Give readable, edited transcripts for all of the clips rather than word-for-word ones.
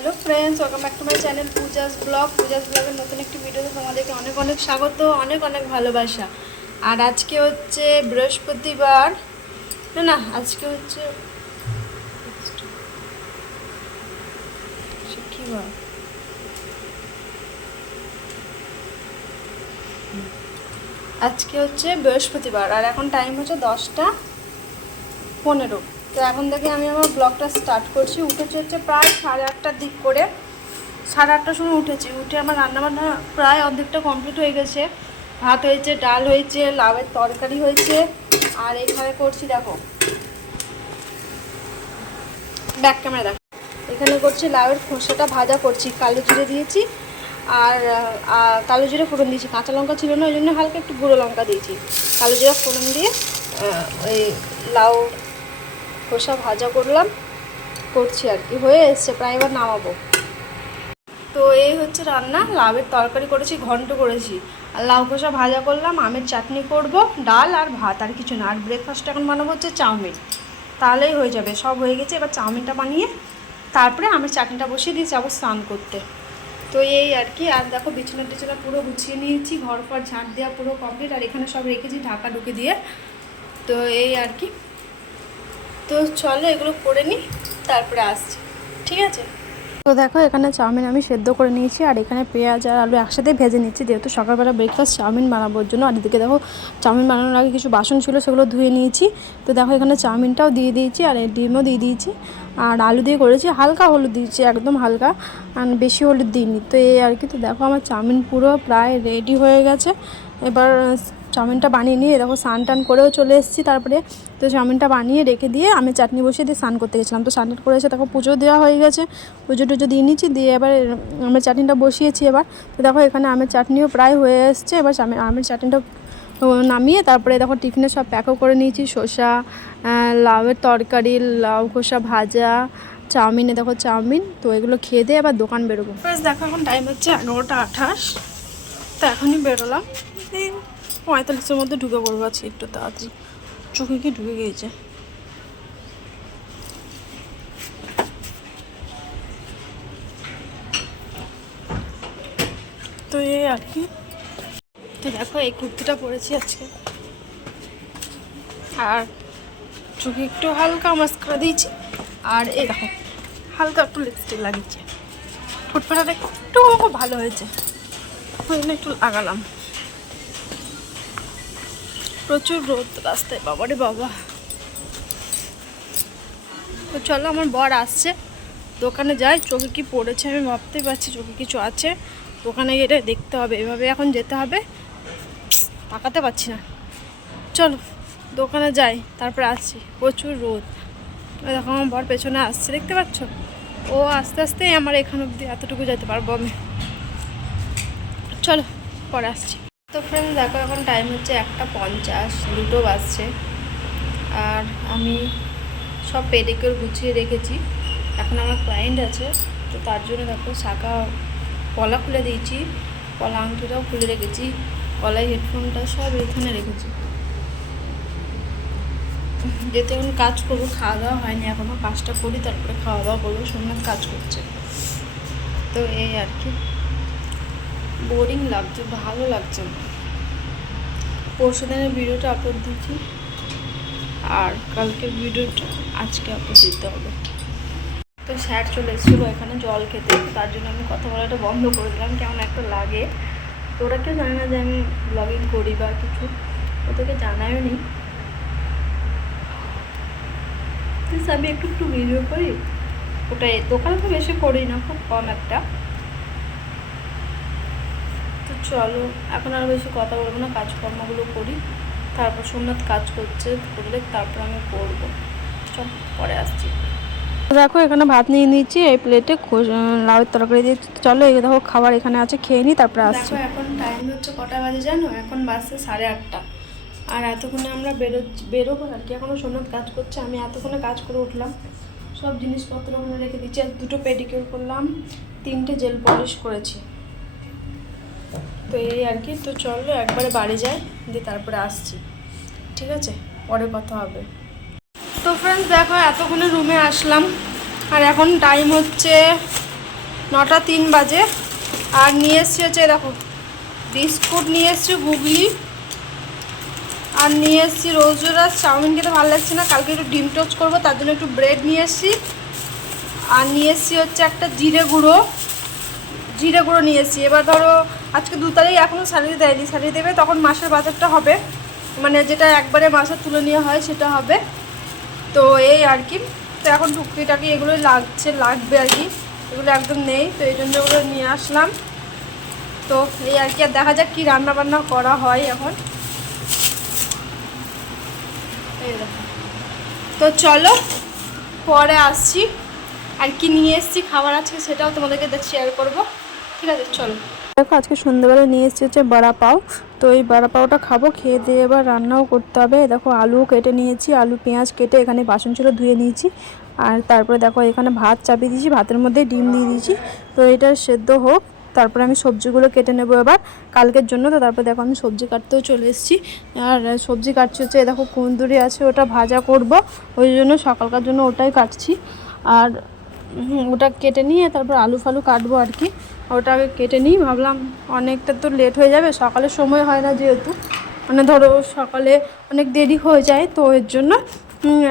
Hello friends, welcome back to my channel Puja's ব্লগের নতুন একটি ভিডিওতে তোমাদেরকে অনেক অনেক স্বাগত, অনেক অনেক ভালোবাসা। আর আজকে হচ্ছে বৃহস্পতিবার, না আজকে হচ্ছে কি বার, আজকে হচ্ছে বৃহস্পতিবার আর এখন টাইম হচ্ছে 10:15। তো এখন থেকে আমি আমার ব্লগটা স্টার্ট করছি। উঠেছি হচ্ছে প্রায় 8:30টার দিক করে, 8:30টার সময় উঠেছি। উঠে আমার রান্নাবান্না প্রায় অর্ধেকটা কমপ্লিট হয়ে গেছে। ভাত হয়েছে, ডাল হয়েছে, লাউয়ের তরকারি হয়েছে। আর এখানে করছি, দেখো ব্যাক ক্যামেরা দেখো, এখানে করছি লাউয়ের খোসাটা ভাজা করছি, কালো জিরে দিয়েছি আর কালো জিরে ফোড়ন দিয়েছি। কাঁচা লঙ্কা ছিল না, ওই জন্য হালকা একটু গুঁড়ো লঙ্কা দিয়েছি। কালো জিরে ফোড়ন দিয়ে ওই লাউ খোসা ভাজা করছি আর কি, হয়ে এসছে প্রায়, এবার নামাবো। তো এই হচ্ছে রান্না, লাউয়ের তরকারি করেছি, ঘন্ট করেছি, আর লাউ খোসা ভাজা করলাম, আমের চাটনি করব, ডাল আর ভাত, আর কিছু না। আর ব্রেকফাস্ট এখন বানাবো হচ্ছে চাউমিন, তাহলেই হয়ে যাবে। সব হয়ে গেছে, এবার চাউমিনটা বানিয়ে তারপরে আমের চাটনিটা বসিয়ে দিয়ে যাবো স্নান করতে। তো এই আর কি। আর দেখো বিছানা টিছানা পুরো গুছিয়ে নিয়েছি, ঘর ফর ঝাঁট দেওয়া পুরো কমপ্লিট, আর এখানে সব রেখেছি ঢাকা ঢুকে দিয়ে। তো এই আর কি। তো চলো এগুলো করে নিই, তারপরে আসছি, ঠিক আছে। তো দেখো এখানে চাউমিন আমি সেদ্ধ করে নিয়েছি, আর এখানে পেঁয়াজ আর আলু একসাথে ভেজে নিচ্ছি, যেহেতু সকালবেলা ব্রেকফাস্ট চাউমিন বানাবোর জন্য। আর এদিকে দেখো চাউমিন বানানোর আগে কিছু বাসন ছিল, সেগুলো ধুয়ে নিয়েছি। তো দেখো এখানে চাউমিনটাও দিয়ে দিয়েছি, আর ডিমও দিয়ে দিয়েছি, আর আলু দিয়ে করেছি। হালকা হলুদ দিয়েছি, একদম হালকা, আর বেশি হলুদ দিইনি। তো এই আর কি। তো দেখো আমার চাউমিন পুরো প্রায় রেডি হয়ে গেছে। এবার চাউমিনটা বানিয়ে নিয়ে দেখো স্নান টান করেও চলে এসেছি। তারপরে তো চাউমিনটা বানিয়ে রেখে দিয়ে আমি চাটনি বসিয়ে দিয়ে স্নান করতে গেছিলাম। তো স্নান টান করে এসে দেখো পুজো দেওয়া হয়ে গেছে, পুজো টুজো দিয়ে নিচ্ছি, দিয়ে এবার আমের চাটনিটা বসিয়েছি। এবার তো দেখো এখানে আমের চাটনিও প্রায় হয়ে এসছে। এবার আমের চাটনিটা নামিয়ে তারপরে দেখো টিফিনে সব প্যাকও করে নিয়েছি, শসা, লাউয়ের তরকারি, লাউ খোসা ভাজা, চাউমিনে দেখো চাউমিন। তো এগুলো খেয়ে দিয়ে এবার দোকান বেরোবো। ফার্স্ট দেখো এখন টাইম হচ্ছে 11:28। তো এখনই বেরোলাম, এই 45-এর মধ্যে ঢুকে পড়বো। আছি একটু তাড়াতাড়ি, চোখে কি ঢুকে গিয়েছে। তো এই আর কি। তো দেখো এই কুর্তিটা পরেছি আজকে, আর চোখে একটু হালকা মাস্কারা দিয়েছি, আর এই দেখো হালকা একটু লিপস্টিক লাগিয়েছি। ঠোঁটপাটাটা একটু ভালো হয়েছে, ওই জন্য একটু লাগালাম। প্রচুর রোদ রাস্তায়, বাবারে বাবা। তো চলো আমার বর আসছে, দোকানে যাই। চোখে কি পড়েছে আমি ভাবতেই পারছি, চোখে কিছু আছে, দোকানে গেলে দেখতে হবে। এভাবে এখন যেতে হবে, তাকাতে পারছি না। চলো দোকানে যাই, তারপরে আসছি। প্রচুর রোদ, দেখো আমার বর পেছনে আসছে, দেখতে পাচ্ছ? ও আস্তে আস্তে আমার এখান অবধি এতটুকু যেতে পারবো আমি। চলো পরে আসছি। তো ফ্রেন্ড দেখো এখন টাইম হচ্ছে 1:50, 2 বাজছে। আর আমি সব পেডিকিউর গুছিয়ে রেখেছি। এখন আমার ক্লায়েন্ট আছে, তো তার জন্য দেখো শাখা পলা খুলে দিয়েছি, পলা আংটিটাও খুলে রেখেছি, গলায় হেডফোনটা সব এখানে রেখেছি। যেহেতু এখন কাজ করবো, খাওয়া দাওয়া হয়নি এখনও, কাজটা করি তারপরে খাওয়া দাওয়া করবো। সোমনাথ কাজ করছে। তো এই আর কি, বোরিং লাগছে, ভালো লাগছে না। পরশু দিনের ভিডিওটা আপলোড দিচ্ছি, আর কালকের ভিডিওটা আজকে আপলোড দিতে হবে। তো স্যার চলে এসেছিলো এখানে জল খেতে, তার জন্য আমি কথা বলাটা বন্ধ করে দিলাম, কেমন একটা লাগে। তো ওরা কেউ জানে না যে আমি ব্লগিং করি বা কিছু, ওদেরকে জানায়ও নি। প্লিজ আমি একটু ভিডিও করি, ওটাই। দোকানে তো বেশি করি না, খুব কম একটা। তো চলো এখন আর বেশি কথা বলবো না, কাজকর্মগুলো করি, তারপর সোমনাথ কাজ করলে তারপর আমি করবো। চল পরে আসছি। দেখো এখানে ভাত নিয়ে নিচ্ছি, এই প্লেটে লাউয়ের তরকারি দিয়ে। চলো এই দেখো খাবার এখানে আছে, খেয়ে নিই তারপরে আসছি। দেখো এখন টাইম হচ্ছে কটা বাজে জানো? এখন বাজছে 8:30। আর এতক্ষণে আমরা বেরোবো আর কি। এখনও সোমনাথ কাজ করছে, আমি এতক্ষণে কাজ করে উঠলাম, সব জিনিসপত্র ওখানে রেখে দিচ্ছি। আর 2টো পেডিকিউর করলাম, 3টে জেল পলিশ করেছি। তো এই আর কি। তো চলো একবারে বাড়ি যাই, দিয়ে তারপরে আসছি, ঠিক আছে? পরে কথা হবে। তো ফ্রেন্ডস দেখো এতক্ষণে রুমে আসলাম, আর এখন টাইম হচ্ছে 9টা 3 বাজে। আর নিয়ে এসছি হচ্ছে দেখো বিস্কুট নিয়ে এসছি, গুগলি, আর নিয়ে এসছি রোজরা। চাউমিন খেতে ভালো লাগছে না, কালকে একটু ডিম টোস্ট করবো, তার জন্য একটু ব্রেড নিয়ে এসছি। আর নিয়ে এসছি হচ্ছে একটা জিরে গুঁড়ো নিয়ে এসছি। এবার ধরো আজকে 2 তারিখ, এখনও স্যালারি দেয়নি, স্যালারি দেবে তখন মাসের বাজারটা হবে, মানে যেটা একবারে মাসের তুলে নেওয়া হয় সেটা হবে। তো এই আর কি, তো এখন টুকটাকি এগুলোই লাগবে আর কি, এগুলো একদম নেই, তো এই জন্য এগুলো নিয়ে আসলাম। তো এই আর কি, আর দেখা যাক কী রান্নাবান্না করা হয় এখন। এই দেখো, তো চলো পরে আসছি, আর কি নিয়ে এসেছি খাবার আজকে সেটাও তোমাদেরকে শেয়ার করবো, ঠিক আছে চলো। দেখো আজকে সন্ধ্যেবেলা নিয়ে এসেছি হচ্ছে বড়া পাও, তো এই বড়া পাওটা খাবো, খেয়ে দিয়ে এবার রান্নাও করতে হবে। দেখো আলুও কেটে নিয়েছি, আলু পেঁয়াজ কেটে এখানে বাসন ছিল ধুয়ে নিয়েছি। আর তারপরে দেখো এখানে ভাত চাপিয়ে দিয়েছি, ভাতের মধ্যে ডিম দিয়ে দিয়েছি, তো এটা সেদ্ধ হোক, তারপরে আমি সবজিগুলো কেটে নেবো এবার কালকের জন্য। তো তারপরে দেখো আমি সবজি কাটতেও চলে এসেছি, আর সবজি কাটছি হচ্ছে দেখো কুন্দুরি আছে, ওটা ভাজা করব, ওই জন্য সকালকার জন্য ওটাই কাটছি। আর ওটা কেটে নিয়ে তারপর আলু ফালু কাটবো আর কি, ওটা আগে কেটে নিই, ভাবলাম অনেকটা তো লেট হয়ে যাবে, সকালে সময় হয় না যেহেতু, মানে ধরো সকালে অনেক দেরি হয়ে যায়, তো এর জন্য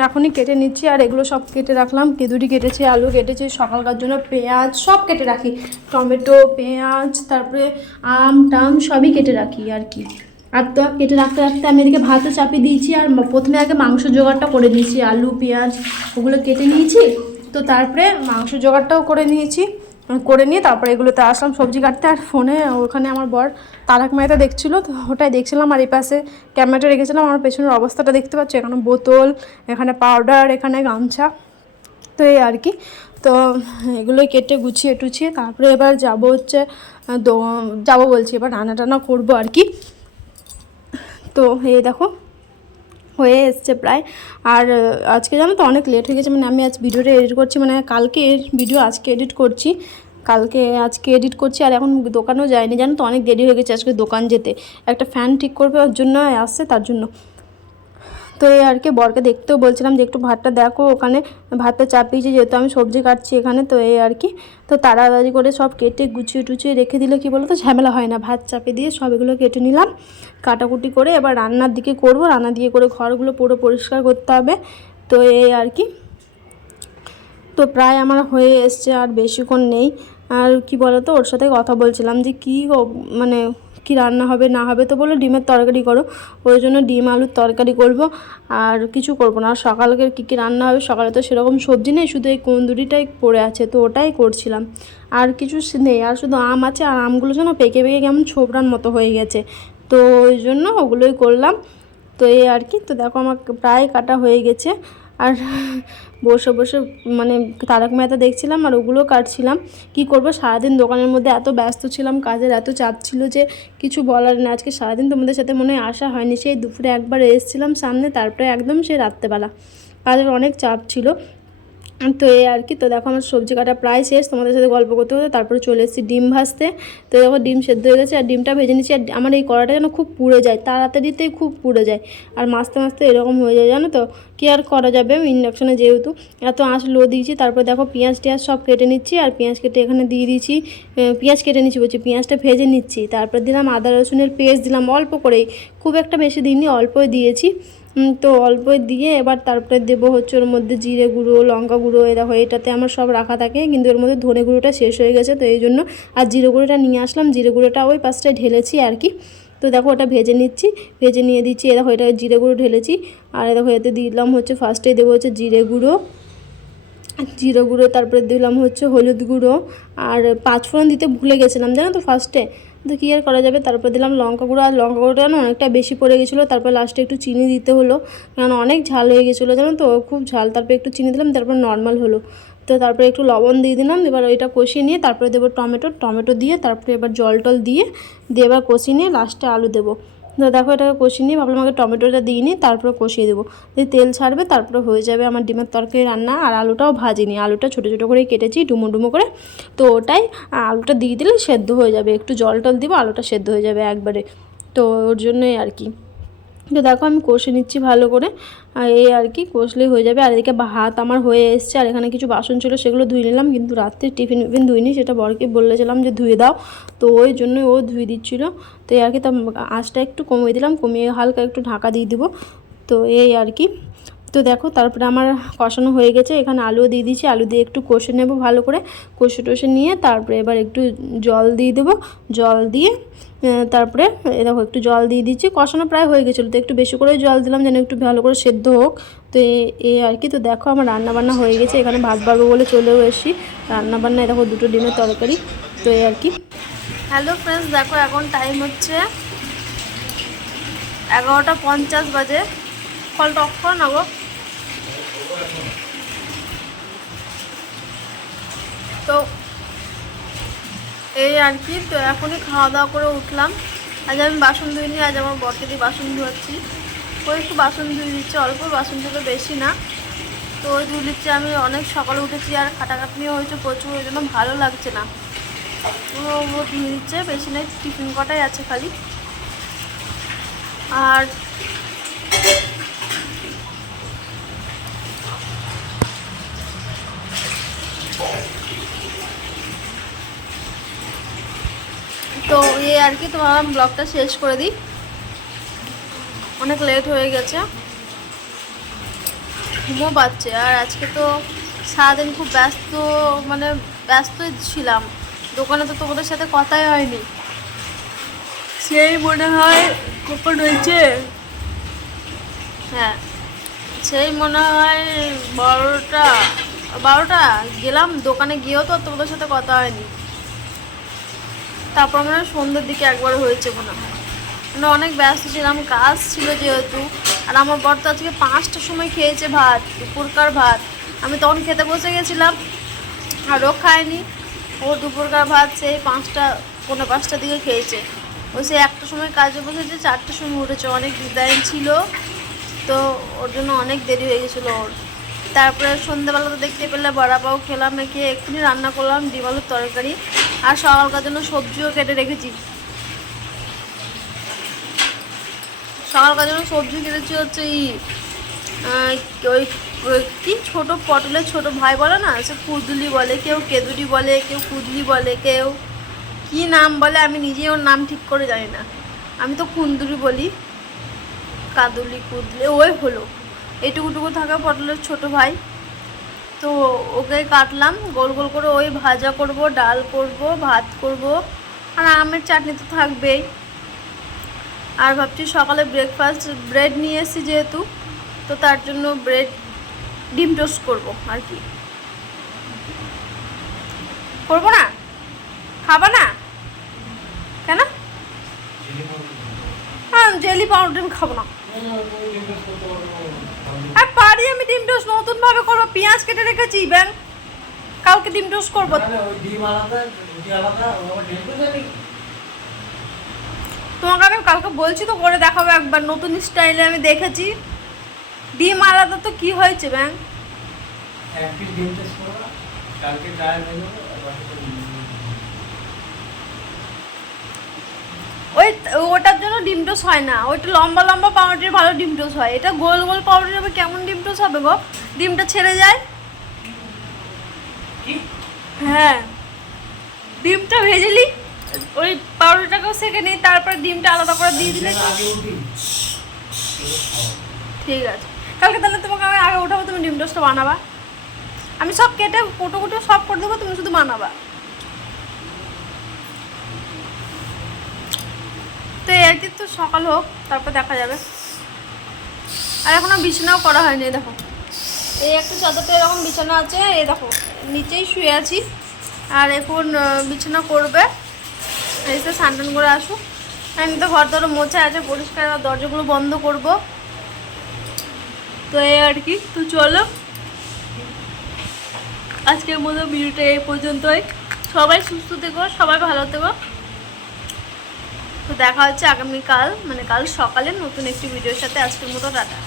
এখনই কেটে নিচ্ছি। আর এগুলো সব কেটে রাখলাম, কেঁদুরি কেটেছি, আলু কেটেছি, সকালকার জন্য পেঁয়াজ সব কেটে রাখি, টমেটো পেঁয়াজ তারপরে আম টাম সবই কেটে রাখি আর কি। আর তো কেটে রাখতে রাখতে আমি এদিকে ভাতও চাপিয়ে দিয়েছি, আর প্রথমে আগে মাংস জোগাড়টা করে নিয়েছি, আলু পেঁয়াজ ওগুলো কেটে নিয়েছি, তো তারপরে মাংস জোগাড়টাও করে নিয়েছি, করে নিয়ে তারপরে এগুলোতে আসলাম সবজি কাটতে। আর ফোনে ওখানে আমার বর তারক মেহতা দেখছিলো, তো ওটাই দেখছিলাম, আর এই পাশে ক্যামেরাটা রেখেছিলাম। আমার পেছনের অবস্থাটা দেখতে পাচ্ছি, এখানে বোতল, এখানে পাউডার, এখানে গামছা, তো এই আর কি। তো এগুলো কেটে গুছিয়ে টুছিয়ে তারপরে এবার যাবো হচ্ছে যাবো বলছি, এবার রান্না টান্না করবো আর কি। তো এই দেখো হয়ে এসছে প্রায়। আর আজকে জানো তো অনেক লেট হয়ে গেছে, মানে আমি আজ ভিডিওটা এডিট করছি, মানে কালকে ভিডিও আজকে এডিট করছি, আজকে এডিট করছি, আর এখন দোকানেও যায়নি জানো তো, অনেক দেরি হয়ে গেছে আজকে দোকান যেতে, একটা ফ্যান ঠিক করবে ওর জন্য আসছে, তার জন্য। তো এই আর কি, বরকে দেখতেও বলছিলাম যে একটু ভাতটা দেখো, ওখানে ভাতটা চাপিয়েছি যেহেতু আমি সবজি কাটছি এখানে, তো এই আর কি। তো তাড়াতাড়ি করে সব কেটে গুছিয়ে টুছিয়ে রেখে দিলে কী বলো তো ঝামেলা হয় না, ভাত চাপিয়ে দিয়ে সব এগুলো কেটে নিলাম, কাটাকুটি করে এবার রান্নার দিকে করব, রান্না দিয়ে করে ঘরগুলো পুরো পরিষ্কার করতে হবে, তো এই আর কি। তো প্রায় আমার হয়ে এসছে, আর বেশিক্ষণ নেই। আর কি বলো তো, ওর সাথে কথা বলছিলাম যে মানে কি রান্না হবে না হবে, তো বললো ডিমের তরকারি করো, ওই জন্য ডিম আলুর তরকারি করব, আর কিছু করব না। আর সকালকে কী রান্না হবে, সকালে তো সেরকম সবজি নেই, শুধু এই কুন্দুরিটাই পড়ে আছে, তো ওটাই করছিলাম, আর কিছু নেই, আর শুধু আম আছে, আর আমগুলো যেন পেকে পেকে কেমন ছোবড়ার মতো হয়ে গেছে, তো ওই জন্য ওগুলোই করলাম। তো এই আর কি, তো দেখো আমার প্রায় কাটা হয়ে গেছে, আর বসে বসে মানে তারক মেহতা দেখছিলাম আর ওগুলো কাটছিলাম। কি করব, সারাদিন দোকানের মধ্যে এত ব্যস্ত ছিলাম, কাজের এত চাপ ছিল যে কিছু বলার না। আজকে সারাদিন তোমাদের সাথে মনে হয় আসা হয়নি, সেই দুপুরে একবার এসেছিলাম সামনে, তারপরে একদম সেই রাত্রেবেলা, কাজের অনেক চাপ ছিল। তো এই আর কি, তো দেখো আমার সবজি কাটা প্রায় শেষ, তোমাদের সাথে গল্প করতে করতে তারপরে চলে এসেছি ডিম ভাজতে। তো দেখো ডিম সেদ্ধ হয়ে গেছে, আর ডিমটা ভেজে নিচ্ছি, আর আমার এই কড়াটা যেন খুব পুড়ে যায়, তাড়াতাড়িতেই খুব পুড়ে যায়, আর মাছতে মাছতে এরকম হয়ে যায় জানো তো, কি আর করা যাবে, ইন্ডাকশানে যেহেতু এত আঁচ লো দিয়েছি। তারপর দেখো পেঁয়াজ টিয়াজ সব কেটে নিচ্ছি, আর পেঁয়াজ কেটে এখানে দিয়ে দিয়েছি, পেঁয়াজ কেটে নিচ্ছি বলছি, পেঁয়াজটা ভেজে নিচ্ছি, তারপর দিলাম আদা রসুনের পেস্ট, দিলাম অল্প করেই, খুব একটা বেশি দিইনি, অল্পই দিয়েছি। তো অল্পই দিয়ে এবার তারপরে দেবো হচ্ছে ওর মধ্যে জিরে গুঁড়ো, লঙ্কা গুঁড়ো, দেখো এটাতে আমার সব রাখা থাকে, কিন্তু এর মধ্যে ধনে গুঁড়োটা শেষ হয়ে গেছে, তো এই জন্য আর জিরে গুঁড়োটা নিয়ে আসলাম, জিরে গুঁড়োটা ওই পাশটায় ঢেলেছি আর কি। তো দেখো ওটা ভেজে নিচ্ছি, ভেজে নিয়ে দিচ্ছি, দেখো এটা জিরে গুঁড়ো ঢেলেছি, আর দেখো এতে দিলাম হচ্ছে ফার্স্টে দেবো হচ্ছে জিরে গুঁড়ো, তারপরে দিলাম হচ্ছে হলুদ গুঁড়ো, আর পাঁচফোড়ন দিতে ভুলে গেছিলাম জানো তো ফার্স্টে, তো কী আর করা যাবে। তারপর দিলাম লঙ্কা গুঁড়ো, আর লঙ্কা গুঁড়োটা না অনেকটা বেশি পড়ে গেছিলো, তারপর লাস্টে একটু চিনি দিতে হলো, কারণ অনেক ঝাল হয়ে গেছিলো জানো তো, খুব ঝাল, তারপর একটু চিনি দিলাম, তারপর নর্মাল হলো। তো তারপরে একটু লবণ দিয়ে দিলাম, এবার ওইটা কষিয়ে নিয়ে তারপরে দেবো টমেটো দিয়ে, তারপরে এবার জল দিয়ে এবার কষিয়ে নিয়ে লাস্টে আলু দেবো। তো দেখো এটাকে কষিয়ে নিয়ে ভাবলাম আগে টমেটোটা দিয়ে নিই, তারপরে কষিয়ে দেবো, দিয়ে তেল ছাড়বে, তারপরে হয়ে যাবে আমার ডিমের তরকারি রান্না। আর আলুটাও ভাজিনি, আলুটা ছোটো ছোটো করে কেটেছি ডুমো করে, তো ওটাই আলুটা দিয়ে দিলে সেদ্ধ হয়ে যাবে, একটু জল দিব, আলুটা সেদ্ধ হয়ে যাবে একবারে, তো ওর জন্যই আর কি। তো দেখো আমি কষে নিচ্ছি ভালো করে, আর এই আর কি কষলেই হয়ে যাবে। আর এদিকে ভাত আমার হয়ে এসছে, আর এখানে কিছু বাসন ছিল সেগুলো ধুয়ে নিলাম, কিন্তু রাত্রে টিফিন ধুইনি, সেটা বরকে বলেছিলাম যে ধুয়ে দাও, তো ওই জন্য ও ধুয়ে দিচ্ছিল। তো এই আর কি, তা আঁচটা একটু কমিয়ে দিলাম, কমিয়ে হালকা একটু ঢাকা দিয়ে দিব। তো এই আর কি। তো দেখো তারপরে আমার কষানো হয়ে গেছে, এখানে আলুও দিয়ে দিয়েছি, আলু দিয়ে একটু কষে নেব ভালো করে, কষে টষে নিয়ে তারপরে এবার একটু জল দিয়ে দেবো। জল দিয়ে তারপরে দেখো একটু জল দিয়ে দিচ্ছি, কষানো প্রায় হয়ে গেছিলো, তো একটু বেশি করে জল দিলাম যেন একটু ভালো করে সেদ্ধ হোক। তো এই আর কি। তো দেখো আমার রান্নাবান্না হয়ে গেছে, এখানে ভাত বাড়বো বলে চলেও এসেছি। রান্নাবান্না দেখো 2টো ডিমের তরকারি। তো এই আর কি। হ্যালো ফ্রেন্ডস, দেখো এখন টাইম হচ্ছে 11টা 50 বাজে। ফলটা অফ করো না গো। তো এই আর কি। তো এখনই খাওয়া দাওয়া করে উঠলাম। আজ আমি বাসন ধুইনি, আজ আমার বরকে দিয়ে বাসন ধোয়াচ্ছি। ও একটু বাসন ধুয়ে দিচ্ছে, অল্প বাসন ধুলে বেশি না। তো ওই ধুয়ে দিচ্ছে। আমি অনেক সকালে উঠেছি আর খাটাখাটনিও হয়েছে প্রচুর, ওই জন্য ভালো লাগছে না। ও ধুয়ে দিচ্ছে, বেশি নেই, টিফিন কটাই আছে খালি। আর তো এই আর কি, তোমার ব্লগটা শেষ করে দিই, অনেক লেট হয়ে গেছে, ঘুমও পাচ্ছে। আর আজকে তো সারাদিন খুব ব্যস্ত, মানে ব্যস্তই ছিলাম। দোকানে তো তোমাদের সাথে কথাই হয়নি, সেই মনে হয় কখন হয়েছে, হ্যাঁ সেই মনে হয় 12টা গেলাম দোকানে, গিয়েও তো তোমাদের সাথে কথা হয়নি। তারপর মনে হয় সন্ধ্যের দিকে একবার হয়েছে মনে হয়, মানে অনেক ব্যস্ত ছিলাম, কাজ ছিল যেহেতু। আর আমার বর তো আজকে 5টার সময় খেয়েছে ভাত, দুপুরকার ভাত। আমি তখন খেতে বসে গেছিলাম, আরও খায়নি। ও দুপুরকার ভাত সেই 5টা 5:45 দিকে খেয়েছে। ও সে 1টার সময় কাজে বসেছে, 4টার সময় উঠেছে, অনেক ডিজাইন ছিল, তো ওর জন্য অনেক দেরি হয়ে গেছিলো ওর। তারপরে সন্ধ্যেবেলা তো দেখতে পেলে বড়া পাও খেলাম, মেখে এক্ষুনি রান্না করলাম ডিম আলুর তরকারি। আর সকালকার জন্য সবজিও কেটে রেখেছি, সকালকার জন্য সবজি কেটেছি হচ্ছে ওই কি ছোটো পটলের ছোট ভাই বলে না, সে কুদুলি বলে, কেউ কেদুলি বলে, কেউ কুদলি বলে, কেউ কি নাম বলে, আমি নিজেই ওর নাম ঠিক করে জানি না। আমি তো কুন্দুলি বলি, কাদুলি কুদলি ওই হলো। এইটুকুটুকু থাকা পটলের ছোট ভাই, তো ওকে কাটলাম গোল গোল করে, ওই ভাজা করব, ডাল করব, ভাত করব, আর আমের চাটনি তো থাকবেই। আর ভাবছি সকালে ব্রেকফাস্ট ব্রেড নিয়ে এসেছি যেহেতু, তো তার জন্য ব্রেড ডিম টোস্ট করবো আর কি। করবো না? খাবা না কেন? হ্যাঁ জেলি পাউডার আমি খাবো না। আর পারি আমি ডিম টোস্ট নতুনভাবে করবো, পেঁয়াজ কেটে রেখেছি ব্যাং, কালকে ডিম টোস্ট করবো। তোমাকে আমি কালকে বলছি তো করে দেখাবো একবার, নতুন স্টাইলে আমি দেখেছি। ডিম আলাদা তো কি হয়েছে ব্যাং? ওই ওটার জন্য ডিম টোস্ট হয় না, ওইটা লম্বা লম্বা পাউরুটির ভালো ডিম টোস্ট হয়, এটা গোল গোল পাউরুটির হবে, কেমন ডিম টোস্ট হবে গো? ডিমটা ছেড়ে যায়। হ্যাঁ ডিমটা ভেজেলি, ওই পাউরুটিটাকেও সেঁকে নিই, তারপর ডিমটা আলাদা করে দিয়ে দিলে। ঠিক আছে, কালকে তাহলে তোমাকে আমি আগে উঠাবো, তুমি ডিম টোস্টটা বানাবা, আমি সব কেটে কুটো কুটো সব করে দেবো, তুমি শুধু বানাবা। তো এই আর কি, তো সকাল হোক তারপর দেখা যাবে। আর এখনো বিছানাও করা হয়নি, দেখো এই একটা চাদরটা এরকম বিছানা আছে, এই দেখো নিচেই শুয়ে আছি। আর এখন বিছানা করবে, এই তো স্নান টান করে আসুক। আমি তো ঘর দর মোছা আছে পরিষ্কার, দরজাগুলো বন্ধ করব। তো এই আর কি, তো চলো আজকের মতো ভিডিওটা এই পর্যন্তই। সবাই সুস্থ থেকো, সবাই ভালো থেকো। তো দেখা হচ্ছে আগামীকাল, মানে কাল সকালে নতুন একটি ভিডিওর সাথে। আজকের মতো টাটা।